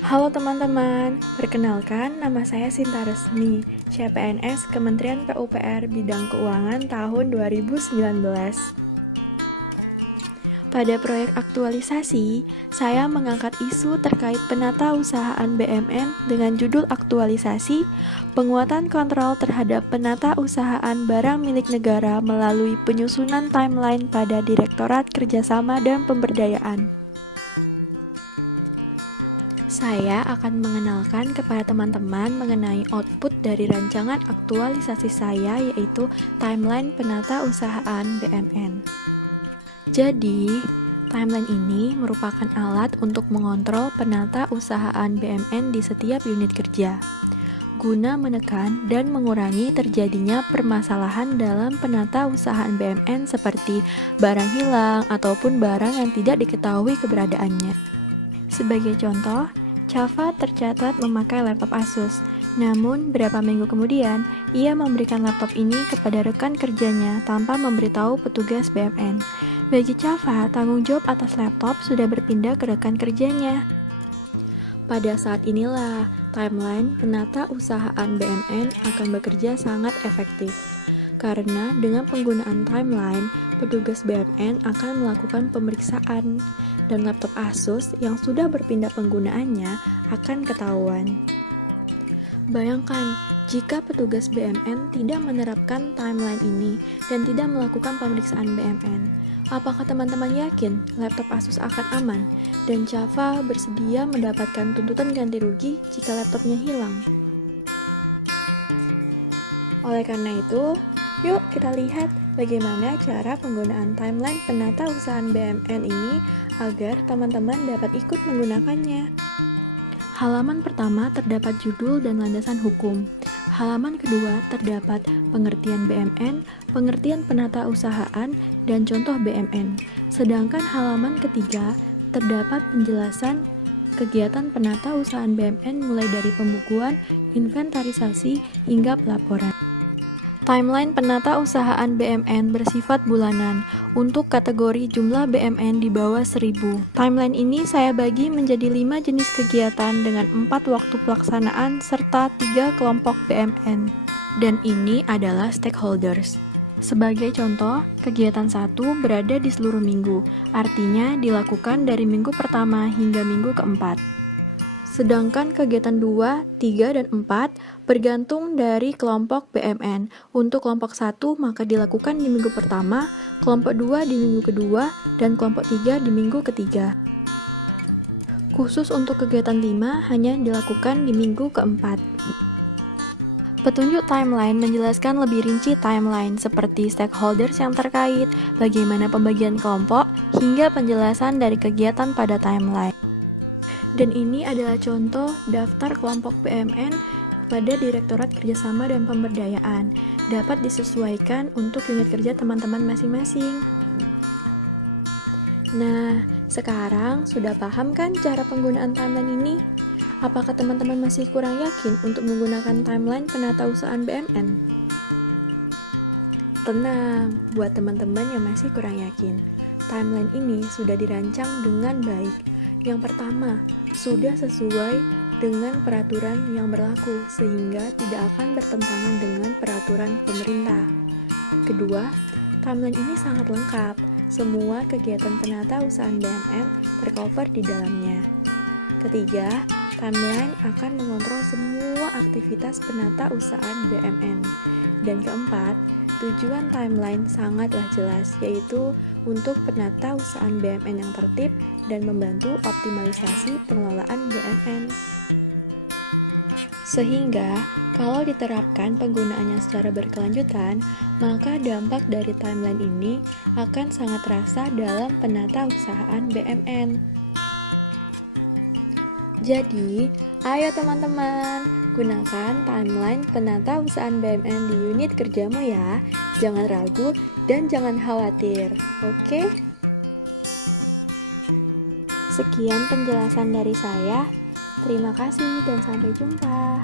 Halo teman-teman, perkenalkan nama saya Sinta Resmi, CPNS Kementerian PUPR Bidang Keuangan tahun 2019. Pada proyek aktualisasi, saya mengangkat isu terkait penatausahaan BUMN dengan judul aktualisasi, penguatan kontrol terhadap penatausahaan barang milik negara melalui penyusunan timeline pada Direktorat Kerjasama dan Pemberdayaan. Saya akan mengenalkan kepada teman-teman mengenai output dari rancangan aktualisasi saya, yaitu timeline penatausahaan BUMN. Jadi, timeline ini merupakan alat untuk mengontrol penatausahaan BUMN di setiap unit kerja, guna menekan dan mengurangi terjadinya permasalahan dalam penatausahaan BUMN seperti barang hilang ataupun barang yang tidak diketahui keberadaannya. Sebagai contoh, Cava tercatat memakai laptop Asus. Namun, beberapa minggu kemudian, ia memberikan laptop ini kepada rekan kerjanya tanpa memberitahu petugas BUMN. Bagi Cava, tanggung jawab atas laptop sudah berpindah ke rekan kerjanya. Pada saat inilah, timeline penatausahaan BUMN akan bekerja sangat efektif. Karena dengan penggunaan timeline, petugas BUMN akan melakukan pemeriksaan, dan laptop Asus yang sudah berpindah penggunaannya akan ketahuan. Bayangkan, jika petugas BUMN tidak menerapkan timeline ini dan tidak melakukan pemeriksaan BUMN, apakah teman-teman yakin laptop Asus akan aman dan Cava bersedia mendapatkan tuntutan ganti rugi jika laptopnya hilang? Oleh karena itu, yuk kita lihat bagaimana cara penggunaan timeline penatausahaan BUMN ini agar teman-teman dapat ikut menggunakannya. Halaman pertama terdapat judul dan landasan hukum. Halaman kedua terdapat pengertian BUMN, pengertian penatausahaan, dan contoh BUMN. Sedangkan halaman ketiga terdapat penjelasan kegiatan penatausahaan BUMN mulai dari pembukuan, inventarisasi, hingga pelaporan. Timeline penatausahaan BUMN bersifat bulanan untuk kategori jumlah BUMN di bawah 1000. Timeline ini saya bagi menjadi 5 jenis kegiatan dengan 4 waktu pelaksanaan serta 3 kelompok BUMN. Dan ini adalah stakeholders. Sebagai contoh, kegiatan 1 berada di seluruh minggu, artinya dilakukan dari minggu pertama hingga minggu keempat. Sedangkan kegiatan 2, 3, dan 4 bergantung dari kelompok BUMN. Untuk kelompok 1 maka dilakukan di minggu pertama, kelompok 2 di minggu kedua, dan kelompok 3 di minggu ketiga. Khusus untuk kegiatan 5 hanya dilakukan di minggu keempat. Petunjuk timeline menjelaskan lebih rinci timeline seperti stakeholders yang terkait, bagaimana pembagian kelompok, hingga penjelasan dari kegiatan pada timeline. Dan ini adalah contoh daftar kelompok BUMN pada Direktorat Kerjasama dan Pemberdayaan. Dapat disesuaikan untuk unit kerja teman-teman masing-masing. Nah, sekarang sudah paham kan cara penggunaan timeline ini? Apakah teman-teman masih kurang yakin untuk menggunakan timeline penatausahaan BUMN? Tenang, buat teman-teman yang masih kurang yakin, timeline ini sudah dirancang dengan baik. Yang pertama, sudah sesuai dengan peraturan yang berlaku sehingga tidak akan bertentangan dengan peraturan pemerintah. Kedua, timeline ini sangat lengkap. Semua kegiatan penatausahaan BUMN tercover di dalamnya. Ketiga, timeline akan mengontrol semua aktivitas penatausahaan BUMN. Dan keempat, tujuan timeline sangatlah jelas, yaitu untuk penatausahaan BUMN yang tertib dan membantu optimalisasi pengelolaan BUMN. Sehingga, kalau diterapkan penggunaannya secara berkelanjutan, maka dampak dari timeline ini akan sangat terasa dalam penatausahaan BUMN. Jadi, ayo teman-teman, gunakan timeline penatausahaan BUMN di unit kerjamu ya. Jangan ragu dan jangan khawatir, oke? Sekian penjelasan dari saya. Terima kasih dan sampai jumpa.